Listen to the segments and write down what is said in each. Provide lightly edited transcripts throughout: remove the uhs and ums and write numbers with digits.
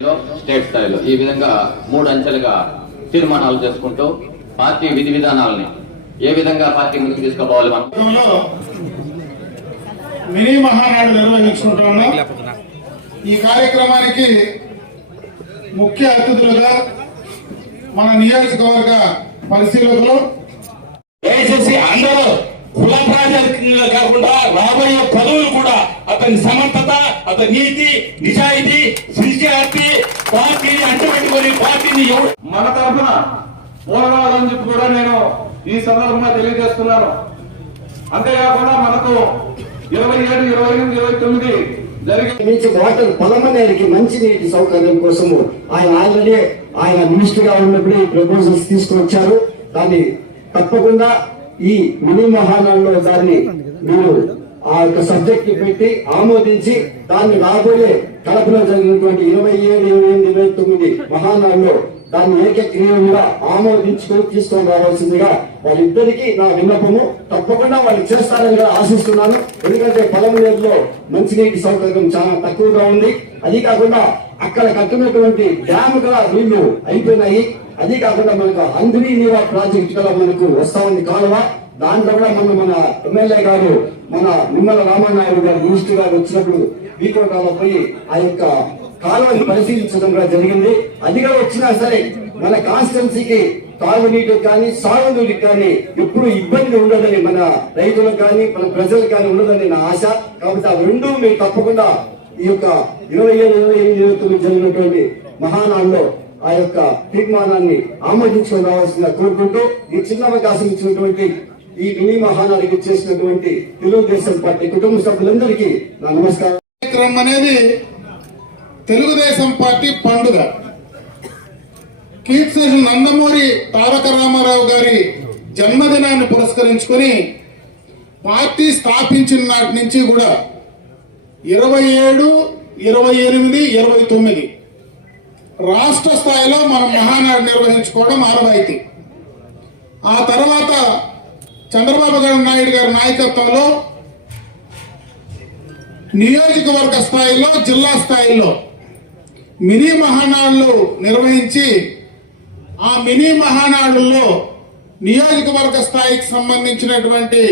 State స్థాయిలో ఈ విధంగా 3 అంచెలుగా తీర్మానాలు చేసుకుంటూ పార్టీ విధి విధానాలని ఏ విధంగా పార్టీ ముందుకు తీసుకుపోవాలి మినీ మహానాడు నిర్వహించుకుంటున్నాం. ఈ కార్యక్రమానికి ముఖ్య అతిథులుగా మన నియోజకవర్గ పరిశీలకులు దయచేసి అందరూ కుల ప్రాతినిధ్యంగా కాకుండా రాబోయే పదవులు కూడా అతని సమర్థత, అతని నీతి, నిజాయితీ, సిన్సియారిటీ, పార్టీని అంటుపెట్టుకుని పార్టీని మన తరఫున పోరాడాలని చెప్పి కూడా నేను ఈ సందర్భంగా తెలియజేస్తున్నాను. అంతేకాకుండా మనకు 27, 28, 29 జరిగే వాటర్ పొలమనేరికి మంచినీటి సౌకర్యం కోసము ఆయన మినిస్టర్ గా ఉన్నప్పుడే ప్రపోజల్స్ తీసుకువచ్చారు. దాన్ని తప్పకుండా ఈ మినీ మహానాడులో దాన్ని మీరు ఆ యొక్క సబ్జెక్ట్ పెట్టి ఆమోదించి దాన్ని రాబోయే కడపలో జరిగినటువంటి 27, 28, 29 మహానాడులో దాన్ని ఏకగ్రీవంగా ఆమోదించుకొని తీసుకొని రావాల్సిందిగా వాళ్ళిద్దరికీ నా విన్నపము. తప్పకుండా వాళ్ళు చేస్తారని ఆశిస్తున్నాను. ఎందుకంటే పొలంనేరులో మంచినీటి సౌకర్యం చాలా తక్కువగా ఉంది. అది కాకుండా అక్కడ కట్టినటువంటి డ్యామ్ గా నీళ్లు అయిపోయినాయి. అది కాకుండా మనకు అంద్రీ నీవా ప్రాజెక్ట్ కూడా మనకు వస్తా ఉంది కాలువ. దాంట్లో కూడా మన ఎమ్మెల్యే గారు మన నిమ్మల రామానాయుడు గారు మినిస్టర్ గారు వచ్చినప్పుడు వీకోటాలో పోయి ఆ యొక్క కాలువని పరిశీలించడం కూడా జరిగింది. అదిగా వచ్చినా సరే మన కాన్స్టిట్యున్సీకి తాగునీటికి కానీ సాగునీటికి కానీ ఎప్పుడు ఇబ్బంది ఉండదని మన రైతులకు కానీ మన ప్రజలకు కానీ ఉండదని నా ఆశ. కాబట్టి ఆ రెండు మీరు తప్పకుండా ఈ యొక్క 27, 28, 29 జరిగినటువంటి మహానాడులో ఆ యొక్క తీర్మానాన్ని ఆమోదించుకొని రావాల్సిందిగా కోరుకుంటూ ఈ చిన్న అవకాశం ఇచ్చినటువంటి ఈ మినీ మహానాడికి చేసినటువంటి తెలుగుదేశం పార్టీ కుటుంబ సభ్యులందరికీ నా నమస్కారం. కార్యక్రమం అనేది తెలుగుదేశం పార్టీ పండుగ. కీర్తిశేషులు నందమూరి తారక రామారావు గారి జన్మదినాన్ని పురస్కరించుకొని పార్టీ స్థాపించిన నాటి నుంచి కూడా 27, 28, 29 రాష్ట్ర స్థాయిలో మనం మహానాడు నిర్వహించుకోవడం ఆనవాయితీ. ఆ తర్వాత చంద్రబాబు నాయుడు గారి నాయకత్వంలో నియోజకవర్గ స్థాయిలో, జిల్లా స్థాయిలో మినీ మహానాడులు నిర్వహించి ఆ మినీ మహానాడుల్లో నియోజకవర్గ స్థాయికి సంబంధించినటువంటి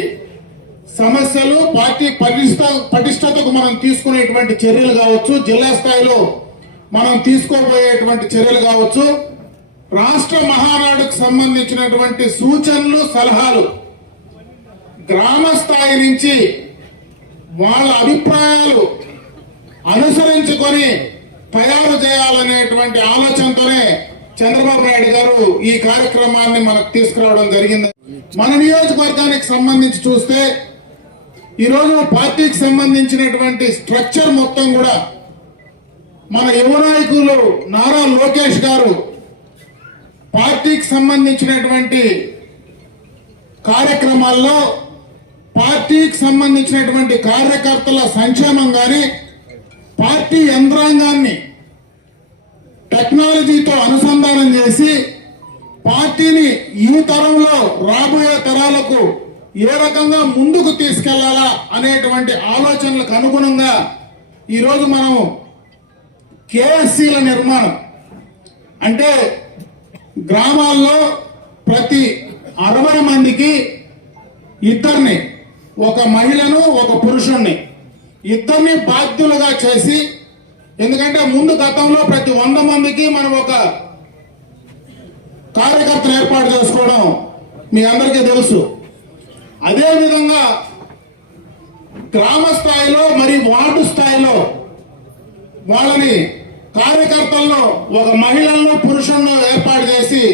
సమస్యలు, పార్టీ పటిష్టతకు మనం తీసుకునేటువంటి చర్యలు కావచ్చు, జిల్లా స్థాయిలో మనం తీసుకోబోయేటువంటి చర్యలు కావచ్చు, రాష్ట్ర మహానాడుకు సంబంధించినటువంటి సూచనలు, సలహాలు గ్రామ స్థాయి నుంచి వాళ్ళ అభిప్రాయాలు అనుసరించుకొని తయారు చేయాలనేటువంటి ఆలోచనతోనే చంద్రబాబు నాయుడు గారు ఈ కార్యక్రమాన్ని మనకు తీసుకురావడం జరిగింది. మన నియోజకవర్గానికి సంబంధించి చూస్తే ఈరోజు పార్టీకి సంబంధించినటువంటి స్ట్రక్చర్ మొత్తం కూడా మన యువ నాయకులు నారా లోకేష్ గారు పార్టీకి సంబంధించినటువంటి కార్యక్రమాల్లో పార్టీకి సంబంధించినటువంటి కార్యకర్తల సంక్షేమం కానీ, పార్టీ యంత్రాంగాన్ని టెక్నాలజీతో అనుసంధానం చేసి పార్టీని ఈ తరంలో రాబోయే తరాలకు ఏ రకంగా ముందుకు తీసుకెళ్లాలా అనేటువంటి ఆలోచనలకు అనుగుణంగా ఈరోజు మనం కేఎస్సీల నిర్మాణం అంటే గ్రామాల్లో ప్రతి 60 మందికి ఇద్దరిని, ఒక మహిళను, ఒక పురుషుణ్ణి, ఇద్దరిని బాధ్యులుగా చేసి, ఎందుకంటే ముందు గతంలో ప్రతి 100 మందికి మనం ఒక కార్యకర్తను ఏర్పాటు చేసుకోవడం మీ అందరికీ తెలుసు. అదేవిధంగా గ్రామ స్థాయిలో మరి వార్డు స్థాయిలో వాళ్ళని కార్యకర్తలను ఒక మహిళలను, పురుషులను ఏర్పాటు చేసి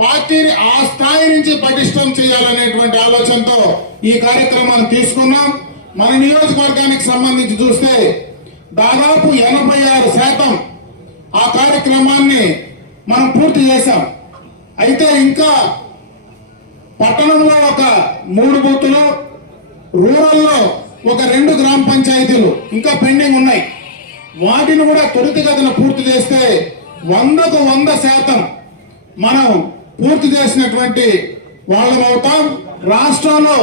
పార్టీని ఆ స్థాయి నుంచి పటిష్టం చేయాలనేటువంటి ఆలోచనతో ఈ కార్యక్రమాన్ని తీసుకున్నాం. మన నియోజకవర్గానికి సంబంధించి చూస్తే దాదాపు 86% ఆ కార్యక్రమాన్ని మనం పూర్తి చేశాం. అయితే ఇంకా పట్టణంలో ఒక 3 బూతులు, రూరల్లో ఒక 2 గ్రామ పంచాయతీలు ఇంకా పెండింగ్ ఉన్నాయి. వాటిని కూడా త్వరితగతిన పూర్తి చేస్తే 100కు 100% మనం పూర్తి చేసినటువంటి వాళ్ళం అవుతాం. రాష్ట్రంలో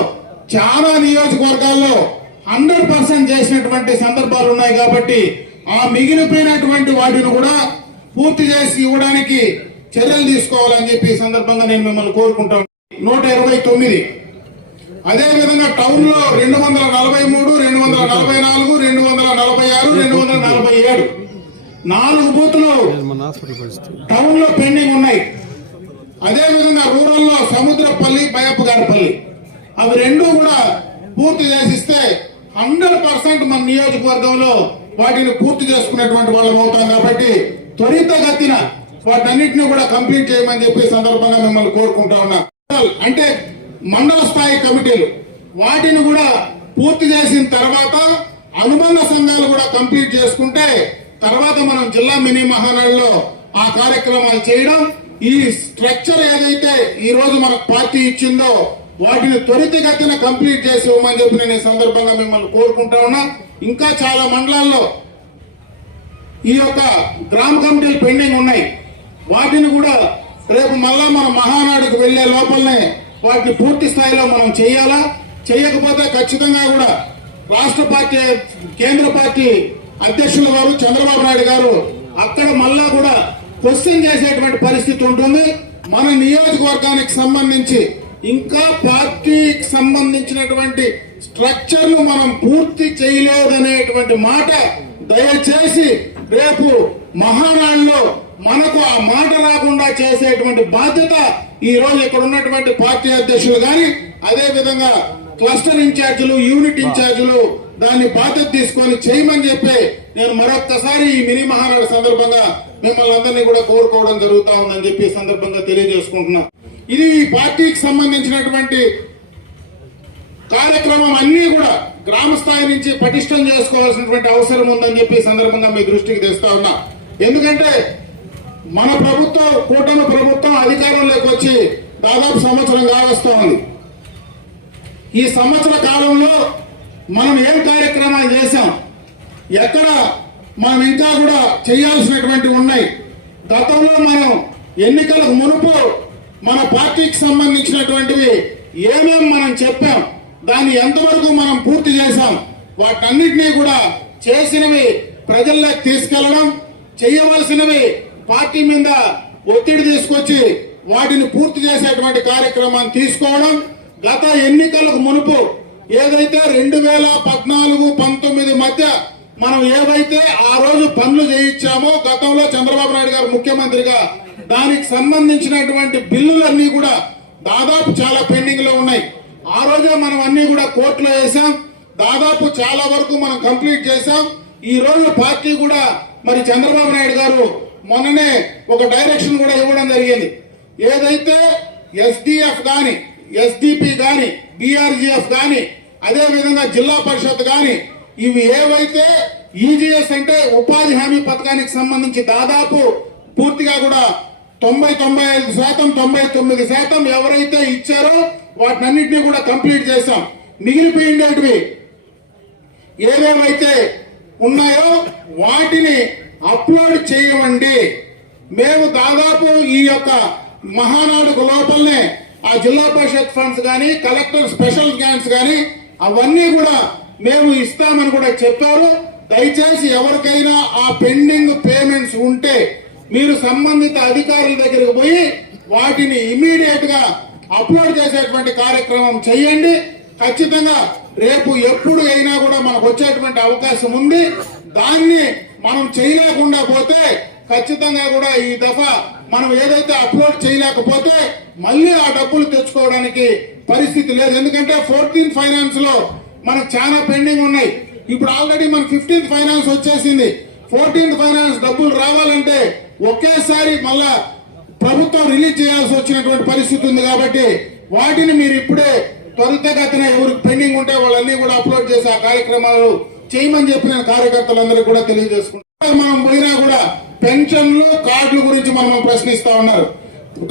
చాలా నియోజకవర్గాల్లో 100% చేసినటువంటి సందర్భాలు ఉన్నాయి. కాబట్టి ఆ మిగిలిపోయినటువంటి వాటిని కూడా పూర్తి చేసి ఇవ్వడానికి చర్యలు తీసుకోవాలని చెప్పి ఈ సందర్భంగా నేను మిమ్మల్ని కోరుకుంటాను. 129. అదేవిధంగా టౌన్ లో 243, 244, 246, 247 4 బూతులు టౌన్ లో పెండింగ్ ఉన్నాయి. అదేవిధంగా రూరల్ లో సముద్రపల్లి, బయపగారపల్లి అవి రెండు కూడా పూర్తి చేసిస్తే 100% మన నియోజకవర్గంలో వాటిని పూర్తి చేసుకునేటువంటి వాళ్ళం అవుతాం. కాబట్టి త్వరితగతిన వాటన్నిటిని కూడా కంప్లీట్ చేయమని చెప్పి సందర్భంగా మిమ్మల్ని కోరుకుంటా ఉన్నా. అంటే మండల స్థాయి కమిటీలు వాటిని కూడా పూర్తి చేసిన తర్వాత అనుబంధ సంఘాలు కూడా కంప్లీట్ చేసుకుంటే తర్వాత మనం జిల్లా మినీ మహానాడులో ఆ కార్యక్రమాలు చేయడం, ఈ స్ట్రక్చర్ ఏదైతే ఈ రోజు మనకు పార్టీ ఇచ్చిందో వాటిని త్వరితగతిన కంప్లీట్ చేసి ఇవ్వమని చెప్పి నేను ఈ సందర్భంగా మిమ్మల్ని కోరుకుంటా ఉన్నా. ఇంకా చాలా మండలాల్లో ఈ యొక్క గ్రామ కమిటీలు పెండింగ్ ఉన్నాయి. వాటిని కూడా రేపు మళ్ళా మనం మహానాడుకు వెళ్లే లోపలనే వాటిని పూర్తి స్థాయిలో మనం చేయాలా. చేయకపోతే ఖచ్చితంగా కూడా రాష్ట్ర పార్టీ, కేంద్ర పార్టీ అధ్యక్షుల వారు చంద్రబాబు నాయుడు గారు అక్కడ మళ్ళా కూడా క్వశ్చన్ చేసేటువంటి పరిస్థితి ఉంటుంది. మన నియోజకవర్గానికి సంబంధించి ఇంకా పార్టీకి సంబంధించినటువంటి స్ట్రక్చర్లు మనం పూర్తి చేయలేదనేటువంటి మాట దయచేసి రేపు మహానాడులో మనకు ఆ మాట రాకుండా చేసేటువంటి బాధ్యత ఈ రోజు ఇక్కడ ఉన్నటువంటి పార్టీ అధ్యక్షులు కానీ అదే విధంగా క్లస్టర్ ఇన్ఛార్జీలు, యూనిట్ ఇన్ఛార్జీలు దాన్ని బాధ్యత తీసుకొని చేయమని చెప్పి నేను మరొక్కసారి ఈ మినీ మహానాడు సందర్భంగా మిమ్మల్ని అందరినీ కూడా కోరుకోవడం జరుగుతా ఉందని చెప్పి ఈ సందర్భంగా తెలియజేసుకుంటున్నా. ఇది ఈ పార్టీకి సంబంధించినటువంటి కార్యక్రమం అన్ని కూడా గ్రామ స్థాయి నుంచి పటిష్టం చేసుకోవాల్సినటువంటి అవసరం ఉందని చెప్పి ఈ సందర్భంగా మీ దృష్టికి తెస్తా ఉన్నా. ఎందుకంటే మన ప్రభుత్వం, కూటమి ప్రభుత్వం అధికారంలోకి వచ్చి దాదాపు సంవత్సరం కావస్తా ఉంది. ఈ సంవత్సర కాలంలో మనం ఏం కార్యక్రమాలు చేశాం, ఎక్కడ మనం ఇంకా కూడా చేయాల్సినటువంటివి ఉన్నాయి. గతంలో మనం ఎన్నికలకు మునుపు మన పార్టీకి సంబంధించినటువంటివి ఏమేం మనం చెప్పాం, దాన్ని ఎంతవరకు మనం పూర్తి చేశాం, వాటన్నిటినీ కూడా చేసినవి ప్రజల్లోకి తీసుకెళ్లడం, చేయవలసినవి పార్టీ మీద ఒత్తిడి తీసుకొచ్చి వాటిని పూర్తి చేసేటువంటి కార్యక్రమాన్ని తీసుకోవడం. గత ఎన్నికలకు మునుపు ఏదైతే 2014-19 మధ్య మనం ఏవైతే ఆ రోజు పనులు చేయించామో గతంలో చంద్రబాబు నాయుడు గారు ముఖ్యమంత్రిగా, దానికి సంబంధించినటువంటి బిల్లులన్నీ కూడా దాదాపు చాలా పెండింగ్ లో ఉన్నాయి. ఆ రోజే మనం అన్ని కూడా కోర్టులో వేసాం. దాదాపు చాలా వరకు మనం కంప్లీట్ చేశాం. ఈ రోజు పార్టీ కూడా మరి చంద్రబాబు నాయుడు గారు మొన్ననే ఒక డైరెక్షన్ కూడా ఇవ్వడం జరిగింది. ఏదైతే ఎస్డిఎఫ్ గాని, ఎస్డిపి గాని, బిఆర్జిఎఫ్ గాని, అదే విధంగా జిల్లా పరిషత్ గాని, ఇవి ఏవైతే ఈజీఎస్ అంటే ఉపాధి హామీ పథకానికి సంబంధించి దాదాపు పూర్తిగా కూడా 90-95%, 99% ఎవరైతే ఇచ్చారో వాటినన్నింటినీ కూడా కంప్లీట్ చేశాం. మిగిలిపోయినవి ఏవేవైతే ఉన్నాయో వాటిని అప్లోడ్ చేయమండి. మేము దాదాపు ఈ యొక్క మహానాడుకు లోపలనే ఆ జిల్లా పరిషత్ ఫండ్స్ కానీ, కలెక్టర్ స్పెషల్ గ్రాంట్స్ కానీ అవన్నీ కూడా మేము ఇస్తామని కూడా చెప్పారు. దయచేసి ఎవరికైనా ఆ పెండింగ్ పేమెంట్స్ ఉంటే మీరు సంబంధిత అధికారుల దగ్గరకు పోయి వాటిని ఇమీడియట్ గా అప్లోడ్ చేసేటువంటి కార్యక్రమం చేయండి. ఖచ్చితంగా రేపు ఎప్పుడు అయినా కూడా మనకు వచ్చేటువంటి అవకాశం ఉంది. దాన్ని మనం చేయలేకుండా పోతే ఖచ్చితంగా కూడా ఈ దఫా మనం ఏదైతే అప్లోడ్ చేయలేకపోతే మళ్ళీ ఆ డబ్బులు తెచ్చుకోవడానికి పరిస్థితి లేదు. ఎందుకంటే 14th ఫైనాన్స్ లో మనకు చాలా పెండింగ్ ఉన్నాయి. ఇప్పుడు ఆల్రెడీ మన 15th ఫైనాన్స్ వచ్చేసింది. 14th ఫైనాన్స్ డబ్బులు రావాలంటే ఒకేసారి మళ్ళా ప్రభుత్వం రిలీజ్ చేయాల్సి వచ్చినటువంటి పరిస్థితి ఉంది. కాబట్టి వాటిని మీరు ఇప్పుడే త్వరితగతిన ఎవరికి పెండింగ్ ఉంటే వాళ్ళన్నీ కూడా అప్లోడ్ చేసి ఆ కార్యక్రమాలు చేయమని చెప్పి నేను కార్యకర్తలందరికీ కూడా తెలియజేసుకుంటాను. మనం పోయినా కూడా పెన్షన్లు, కార్డుల గురించి మనం ప్రశ్నిస్తా ఉన్నారు.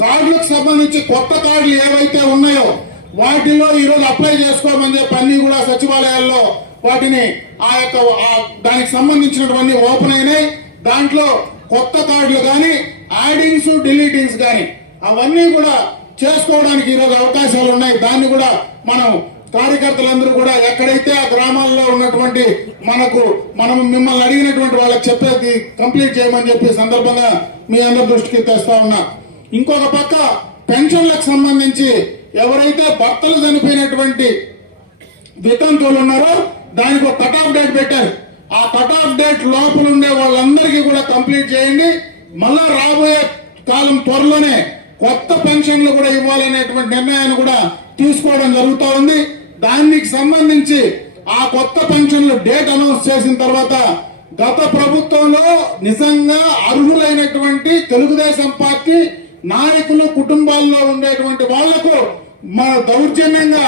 కార్డులకు సంబంధించి కొత్త కార్డులు ఏవైతే ఉన్నాయో వాటిలో ఈ రోజు అప్లై చేసుకోమని చెప్పి అన్ని కూడా సచివాలయాల్లో వాటిని ఆ యొక్క దానికి సంబంధించినటువంటి ఓపెన్ అయినాయి. దాంట్లో కొత్త కార్డులు కానీ, యాడింగ్స్, డిలీటింగ్స్ కానీ అవన్నీ కూడా చేసుకోవడానికి ఈరోజు అవకాశాలు ఉన్నాయి. దాన్ని కూడా మనం కార్యకర్తలందరూ కూడా ఎక్కడైతే ఆ గ్రామాల్లో ఉన్నటువంటి మనం మిమ్మల్ని అడిగినటువంటి వాళ్ళకి చెప్పేది కంప్లీట్ చేయమని చెప్పి సందర్భంగా మీ అందరి దృష్టికి తెస్తా ఉన్నా. ఇంకొక పక్క పెన్షన్లకు సంబంధించి ఎవరైతే భర్తలు చనిపోయినటువంటి వితంతువులు ఉన్నారో దానికి ఒక కట్ ఆఫ్ డేట్ పెట్టారు. ఆ కట్ ఆఫ్ డేట్ లోపల ఉండే వాళ్ళందరికీ కూడా కంప్లీట్ చేయండి. మళ్ళా రాబోయే కాలం త్వరలోనే కొత్త పెన్షన్లు కూడా ఇవ్వాలనేటువంటి నిర్ణయాన్ని కూడా తీసుకోవడం జరుగుతూ ఉంది. దానికి సంబంధించి ఆ కొత్త పెన్షన్లు డేట్ అనౌన్స్ చేసిన తర్వాత గత ప్రభుత్వంలో నిజంగా అర్హులైనటువంటి తెలుగుదేశం పార్టీ నాయకులు కుటుంబాల్లో ఉండేటువంటి వాళ్లకు మన దౌర్జన్యంగా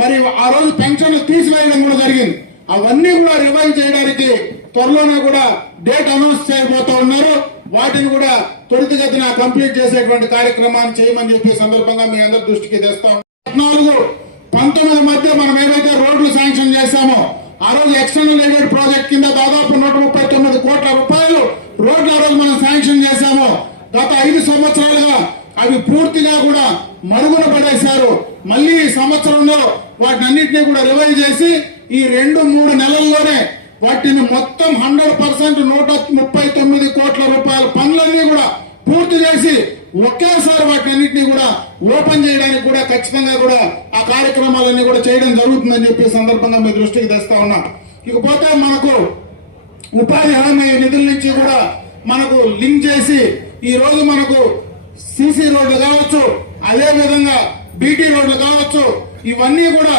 మరి ఆ రోజు పెన్షన్లు తీసివేయడం కూడా జరిగింది. అవన్నీ కూడా రివైవ్ చేయడానికి త్వరలోనే కూడా డేట్ అనౌన్స్ చేయబోతా ఉన్నారు. వాటిని కూడా త్వరితగతిన కంప్లీట్ చేసేటువంటి కార్యక్రమాన్ని చేయమని చెప్పి సందర్భంగా మీ అందరి దృష్టికి తెస్తాం. 14-19 మధ్య మనం ఏవైతే రోడ్లు శాంక్షన్ చేశామో ఆ రోజు ఎక్స్టర్నల్ ఎయిడెడ్ ప్రాజెక్ట్ కింద దాదాపు 139 కోట్ల రూపాయలు రోడ్లు ఆ రోజు మనం శాంక్షన్ చేశామో గత 5 సంవత్సరాలుగా అవి పూర్తిగా కూడా మరుగున పడేశారు. మళ్ళీ ఈ సంవత్సరంలో వాటిని అన్నింటినీ కూడా రివైవ్ చేసి ఈ 2-3 నెలల్లోనే వాటిని మొత్తం 100% 139 కోట్ల రూపాయల పనులన్నీ కూడా పూర్తి చేసి ఒకేసారి వాటినన్నింటినీ కూడా ఓపెన్ చేయడానికి కూడా ఖచ్చితంగా కూడా ఆ కార్యక్రమాలన్నీ కూడా చేయడం జరుగుతుందని చెప్పి సందర్భంగా మీ దృష్టికి తెస్తా ఉన్నా. ఇకపోతే మనకు ఉపాధి హామీ నిధుల నుంచి కూడా మనకు లింక్ చేసి ఈ రోజు మనకు సిసి రోడ్లు కావచ్చు, అదే విధంగా బీటీ రోడ్లు కావచ్చు, ఇవన్నీ కూడా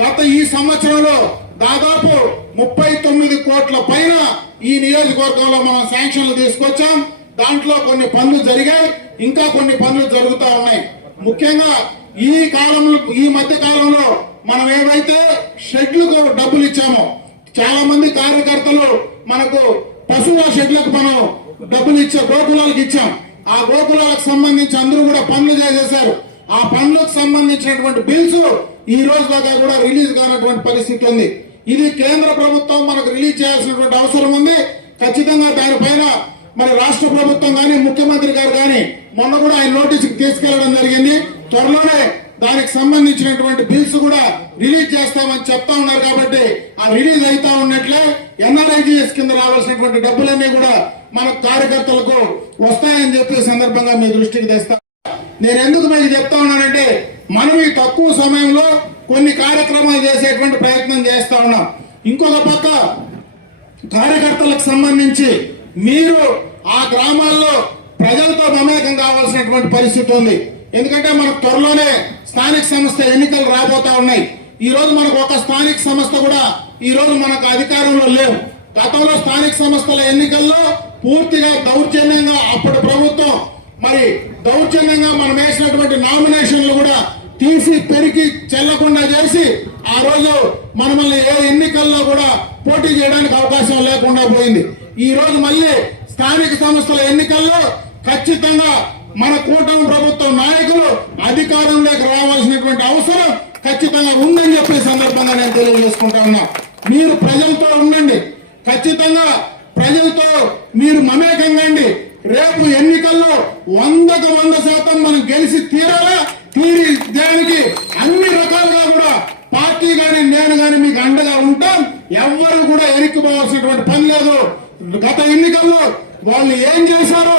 గత ఈ సంవత్సరంలో దాదాపు 39 కోట్ల పైన ఈ నియోజకవర్గంలో మనం శాంక్షన్లు తీసుకొచ్చాం. దాంట్లో కొన్ని పనులు జరిగాయి, ఇంకా కొన్ని పనులు జరుగుతూ ఉన్నాయి. ముఖ్యంగా ఈ మధ్య కాలంలో మనం ఏవైతే షెడ్లకు డబ్బులు ఇచ్చామో చాలా మంది కార్యకర్తలు మనకు పశువుల షెడ్లకు మనం డబ్బులు గోకులాలకు ఇచ్చాం. ఆ గోకులాలకు సంబంధించి అందరూ కూడా పనులు చేసేశారు. ఆ పనులకు సంబంధించినటువంటి బిల్స్ ఈ రోజు దాకా కూడా రిలీజ్ కానటువంటి పరిస్థితి ఉంది. ఇది కేంద్ర ప్రభుత్వం మనకు రిలీజ్ చేయాల్సినటువంటి అవసరం ఉంది. ఖచ్చితంగా దానిపైన మరి రాష్ట్ర ప్రభుత్వం కానీ ముఖ్యమంత్రి గారు కానీ మొన్న కూడా ఆయన నోటీసుకు తీసుకెళ్లడం జరిగింది. త్వరలోనే దానికి సంబంధించినటువంటి బిల్స్ కూడా రిలీజ్ చేస్తామని చెప్తా ఉన్నారు. కాబట్టి ఆ రిలీజ్ అవుతా ఉన్నట్లే ఎన్ఆర్ఐజిఎస్ కింద రావాల్సినటువంటి డబ్బులన్నీ కూడా మన కార్యకర్తలకు వస్తాయని చెప్పి సందర్భంగా మీ దృష్టికి తెస్తా. నేను ఎందుకు మీకు చెప్తా ఉన్నానంటే మనం ఈ తక్కువ సమయంలో కొన్ని కార్యక్రమాలు చేసేటువంటి ప్రయత్నం చేస్తా ఉన్నాం. ఇంకొక పక్క కార్యకర్తలకు సంబంధించి మీరు ఆ గ్రామాల్లో ప్రజలతో మమేకం కావాల్సినటువంటి పరిస్థితి ఉంది. ఎందుకంటే మనకు త్వరలోనే స్థానిక సంస్థ ఎన్నికలు రాబోతా ఉన్నాయి. ఈ రోజు మనకు ఒక స్థానిక సంస్థ కూడా ఈ రోజు మనకు అధికారంలో లేవు. గతంలో స్థానిక సంస్థల ఎన్నికల్లో పూర్తిగా దౌర్జన్యంగా అప్పటి ప్రభుత్వం మరి దౌర్జన్యంగా మనం వేసినటువంటి నామినేషన్లు కూడా తీసి పెరిగి చెల్లకుండా చేసి ఆ రోజు మనల్ని ఏ ఎన్నికల్లో కూడా పోటీ చేయడానికి అవకాశం లేకుండా పోయింది. ఈ రోజు మళ్ళీ స్థానిక సంస్థల ఎన్నికల్లో ఖచ్చితంగా మన కూటమి ప్రభుత్వం నాయకులు అధికారంలోకి రావాల్సినటువంటి అవసరం ఖచ్చితంగా ఉందని చెప్పే సందర్భంగా నేను తెలియజేసుకుంటా ఉన్నా. మీరు ప్రజలతో ఉండండి, ఖచ్చితంగా ప్రజలతో మీరు మమేకంగా రేపు ఎన్నికల్లో 100% మనం గెలిచి తీరి దానికి అన్ని రకాలుగా కూడా పార్టీ గాని నేను గాని మీకు అండగా ఉంటాం. ఎవ్వరు కూడా ఎరిక్కిపోవాల్సినటువంటి పని లేదు. గత ఎన్నికల్లో వాళ్ళు ఏం చేశారో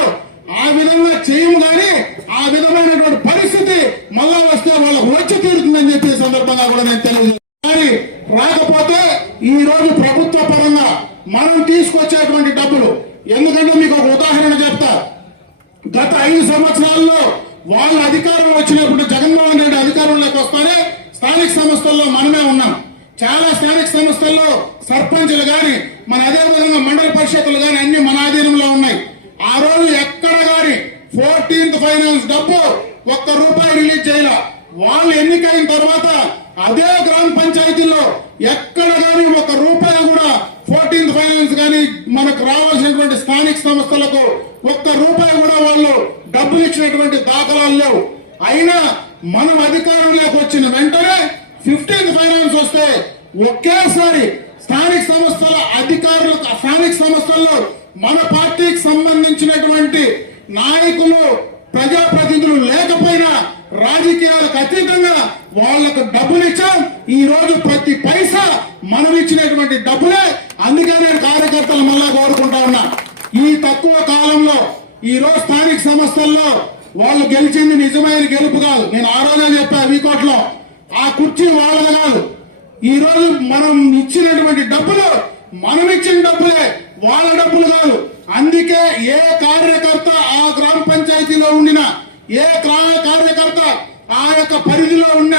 ఆ విధంగా చేయము కానీ ఆ విధమైనటువంటి పరిస్థితి మళ్ళా వస్తే వాళ్ళకు వచ్చి తీరుతుందని చెప్పే సందర్భంగా కూడా నేను తెలియజేస్తాను. రాకపోతే ఈ రోజు ప్రభుత్వ పరంగా మనం తీసుకొచ్చేటువంటి డబ్బులు, ఎందుకంటే మీకు ఒక ఉదాహరణ చెప్తా. గత 5 సంవత్సరాల్లో వాళ్ళ అధికారం వచ్చినప్పుడు జగన్మోహన్ రెడ్డి అధికారంలోకి వస్తానే స్థానిక సంస్థల్లో మనమే ఉన్నాం. చాలా స్థానిక సంస్థల్లో సర్పంచులు గాని మన అదే విధంగా మండల పరిషత్తులు గాని అన్ని మన ఆధీనంలో ఉన్నాయి. ఆ రోజు ఎక్కడ గాని 14th ఫైనాన్స్ డబ్బు ₹1 రిలీజ్ చేయాల. వాళ్ళు ఎన్నికైన తర్వాత అదే గ్రామ పంచాయతీలో ఎక్కడ గాని ₹1 కూడా 14th ఫైనాన్స్ గాని మనకు రావాల్సినటువంటి స్థానిక సంస్థలకు ₹1 కూడా వాళ్ళు డబ్బులు ఇచ్చినటువంటి దాఖలాలు లేవు. అయినా మనం అధికారంలోకి వచ్చిన వెంటనే 15th ఫైనాన్స్ వస్తే ఒకేసారి స్థానిక సంస్థల అధికారులకు స్థానిక సంస్థల్లో మన పార్టీకి సంబంధించినటువంటి నాయకులు ప్రజాప్రతినిధులు లేకపోయినా రాజకీయాలకు అతీతంగా వాళ్లకు డబ్బులు ఇచ్చాం. ఈ రోజు ప్రతి పైసా మనం ఇచ్చినటువంటి డబ్బులే. అందుకే నేను కార్యకర్తలు మళ్ళా కోరుకుంటా ఉన్నా, ఈ తక్కువ కాలంలో ఈ రోజు స్థానిక సంస్థల్లో వాళ్ళు గెలిచింది నిజమైన గెలుపు కాదు. నేను ఆ రోజే చెప్పా వీకోట్లో, ఆ కుర్చీ వాళ్ళది కాదు. ఈ రోజు మనం ఇచ్చినటువంటి డబ్బులు మనం ఇచ్చిన డబ్బులే, వాళ్ళ డబ్బులు కాదు. అందుకే ఏ కార్యకర్త ఆ గ్రామ పంచాయతీలో ఉండిన ఏ కార్యకర్త ఆ యొక్క పరిధిలో ఉన్న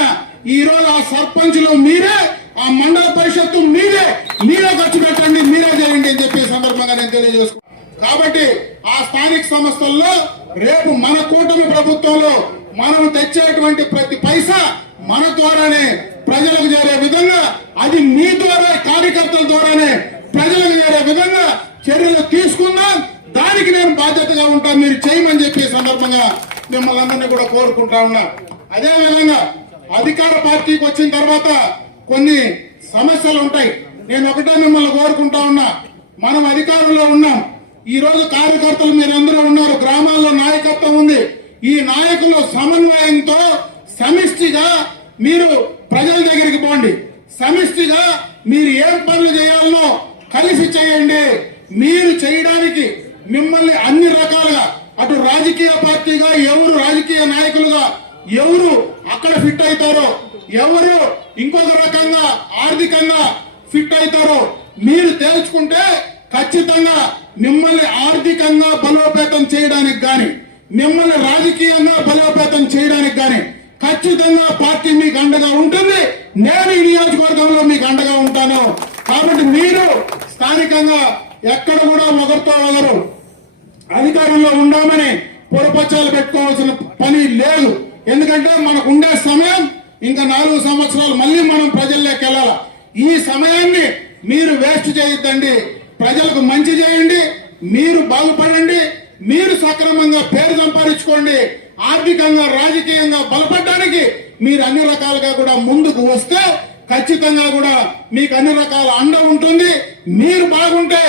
ఈ రోజు ఆ సర్పంచ్లు మీరే, ఆ మండల పరిషత్తు మీరే ఖర్చు పెట్టండి, మీరే చేయండి అని చెప్పే సందర్భంగా నేను తెలియజేసుకుంటాను. కాబట్టి ఆ స్థానిక సంస్థల్లో రేపు మన కూటమి ప్రభుత్వంలో మనం తెచ్చేటువంటి ప్రతి పైసా మన ద్వారానే ప్రజలకు చేరే విధంగా, అది మీ ద్వారా కార్యకర్తల ద్వారానే ప్రజలకు చేరే విధంగా చర్యలు తీసుకుందాం. దానికి నేను బాధ్యతగా ఉంటాను, మీరు చేయమని చెప్పి సందర్భంగా మిమ్మల్ని అందరినీ కూడా కోరుకుంటా ఉన్నా. అదే విధంగా అధికార పార్టీకి వచ్చిన తర్వాత కొన్ని సమస్యలు ఉంటాయి. నేను ఒకటే మిమ్మల్ని కోరుకుంటా ఉన్నా, మనం అధికారంలో ఉన్నాం. ఈ రోజు కార్యకర్తలు మీరందరూ ఉన్నారు, గ్రామాల్లో నాయకత్వం ఉంది. ఈ నాయకులు సమన్వయంతో సమిష్టిగా మీరు ప్రజల దగ్గరికి పోండి, సమిష్టిగా మీరు ఏం పనులు చేయాలనో కలిసి చేయండి. మీరు చేయడానికి మిమ్మల్ని అన్ని రకాలుగా, అటు రాజకీయ పార్టీగా ఎవరు రాజకీయ నాయకులుగా ఎవరు అక్కడ ఫిట్ అవుతారో, ఎవరు ఇంకొక రకంగా ఆర్థికంగా ఫిట్ అవుతారో మీరు తేల్చుకుంటే ఖచ్చితంగా మిమ్మల్ని ఆర్థికంగా బలోపేతం చేయడానికి గాని, మిమ్మల్ని రాజకీయంగా బలోపేతం చేయడానికి గాని ఖచ్చితంగా పార్టీ మీకు అండగా ఉంటుంది. నేను ఈ నియోజకవర్గంలో మీకు అండగా ఉంటాను. కాబట్టి మీరు స్థానికంగా ఎక్కడ కూడా ఒకరితో ఒకరు అధికారంలో ఉండామని పొరపచ్చాలు పెట్టుకోవాల్సిన పని లేదు. ఎందుకంటే మనకు ఉండే సమయం ఇంకా 4 సంవత్సరాలు, మళ్ళీ మనం ప్రజల్లోకి వెళ్ళాలి. ఈ సమయాన్ని మీరు వేస్ట్ చేయొద్దండి, ప్రజలకు మంచి చేయండి, మీరు బాగుపడండి, మీరు సక్రమంగా పేరు సంపాదించుకోండి. ఆర్థికంగా రాజకీయంగా బలపడడానికి మీరు అన్ని రకాలుగా కూడా ముందుకు వస్తే ఖచ్చితంగా కూడా మీకు అన్ని రకాల అండ ఉంటుంది. మీరు బాగుంటే,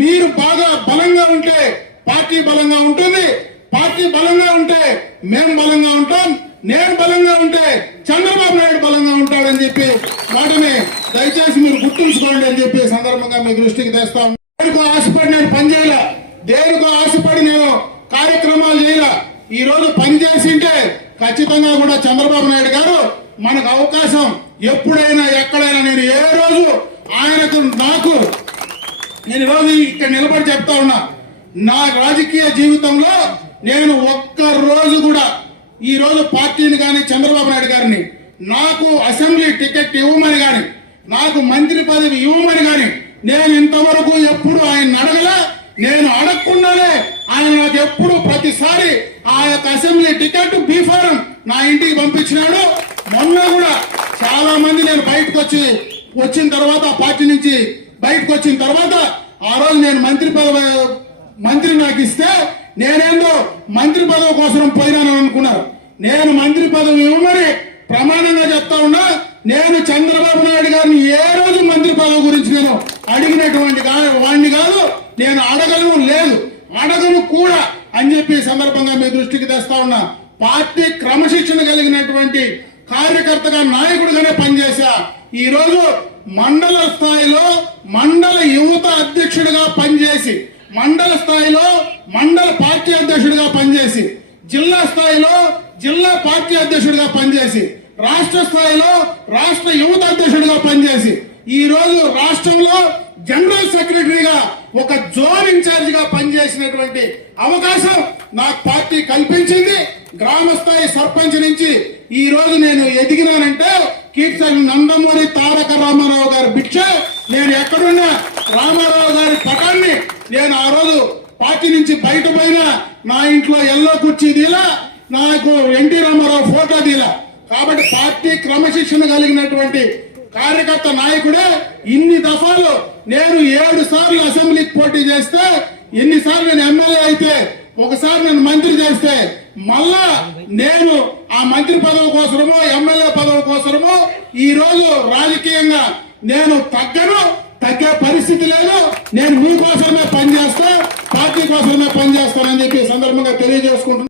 మీరు బాగా బలంగా ఉంటే పార్టీ బలంగా ఉంటుంది, పార్టీ బలంగా ఉంటే మేము బలంగా ఉంటాం, నేను బలంగా ఉంటే చంద్రబాబు నాయుడు బలంగా ఉంటాడని చెప్పి వాటిని దయచేసి మీరు గుర్తుంచుకోండి అని చెప్పి సందర్భంగా మీ దృష్టికి తెస్తాం. దేనికో ఆశపడి నేను పనిచేయాల, దేనికో ఆశపడి నేను కార్యక్రమాలు చేయాల. ఈ రోజు పనిచేసింటే ఖచ్చితంగా కూడా చంద్రబాబు నాయుడు గారు మనకు అవకాశం ఎప్పుడైనా ఎక్కడైనా, నేను ఏ రోజు ఆయనకు నేను ఈరోజు ఇక్కడ నిలబడి చెప్తా ఉన్నా, నా రాజకీయ జీవితంలో నేను ఒక్క రోజు కూడా ఈ రోజు పార్టీని కానీ చంద్రబాబు నాయుడు గారిని నాకు అసెంబ్లీ టికెట్ ఇవ్వమని గాని, నాకు మంత్రి పదవి ఇవ్వమని గాని నేను ఇంతవరకు ఎప్పుడు ఆయన అడగలే. నేను అడగకుండానే ఆయన నాకు ఎప్పుడు ప్రతిసారి ఆ యొక్క అసెంబ్లీ టికెట్ బీఫారం నా ఇంటికి పంపించినాడు. మొన్న కూడా చాలా మంది నేను బయటకు వచ్చిన తర్వాత, పార్టీ నుంచి బయటకు వచ్చిన తర్వాత ఆ రోజు నేను మంత్రి నాకు ఇస్తే నేనేందో మంత్రి పదవి కోసం పోయినాను అనుకున్నారు. నేను మంత్రి పదవి ఇవ్వమని ప్రమాణంగా చెప్తా ఉన్నా. నేను చంద్రబాబు నాయుడు గారిని ఏ రోజు మంత్రి పదవి గురించి నేను అడిగినటువంటి వాడిని కాదు, నేను అడగను కూడా అని చెప్పి సందర్భంగా మీ దృష్టికి తెస్తా ఉన్నా. పార్టీ క్రమశిక్షణ కలిగినటువంటి కార్యకర్తగా, నాయకుడిగానే పనిచేశా. ఈ రోజు మండల స్థాయిలో మండల యువత అధ్యక్షుడిగా పనిచేసి, మండల స్థాయిలో మండల పార్టీ అధ్యక్షుడిగా పనిచేసి, జిల్లా స్థాయిలో జిల్లా పార్టీ అధ్యక్షుడిగా పనిచేసి, రాష్ట్ర స్థాయిలో రాష్ట్ర యువత అధ్యక్షుడిగా పనిచేసి, ఈ రోజు రాష్ట్రంలో జనరల్ సెక్రటరీగా ఒక జోన్ ఇన్ఛార్జ్ గా పనిచేసినటువంటి అవకాశం నాకు పార్టీ కల్పించింది. గ్రామ స్థాయి సర్పంచ్ నుంచి ఈ రోజు నేను ఎదిగినానంటే కీర్తన నందమూరి తారక రామారావు గారి భిక్ష. నేను ఎక్కడున్నా రామారావు గారి పటాన్ని నేను ఆ రోజు పార్టీ నుంచి బయట పోయినా నా ఇంట్లో ఎల్లో కుర్చీ దీలా, నాకు ఎన్టీ రామారావు ఫోటో దీలా. కాబట్టి పార్టీ క్రమశిక్షణ కలిగినటువంటి కార్యకర్త నాయకుడే. ఇన్ని దఫాలు నేను 7 సార్లు అసెంబ్లీకి పోటీ చేస్తే, ఎన్నిసార్లు నేను ఎమ్మెల్యే అయితే, ఒకసారి నేను మంత్రి చేస్తే, మళ్ళా నేను ఆ మంత్రి పదవి కోసమో ఎమ్మెల్యే పదవి కోసమో ఈ రోజు రాజకీయంగా నేను తగ్గే పరిస్థితి లేదు. నేను మీకోసమే పనిచేస్తా, పార్టీ కోసమే పనిచేస్తానని చెప్పి సందర్భంగా తెలియజేసుకుంటున్నాను.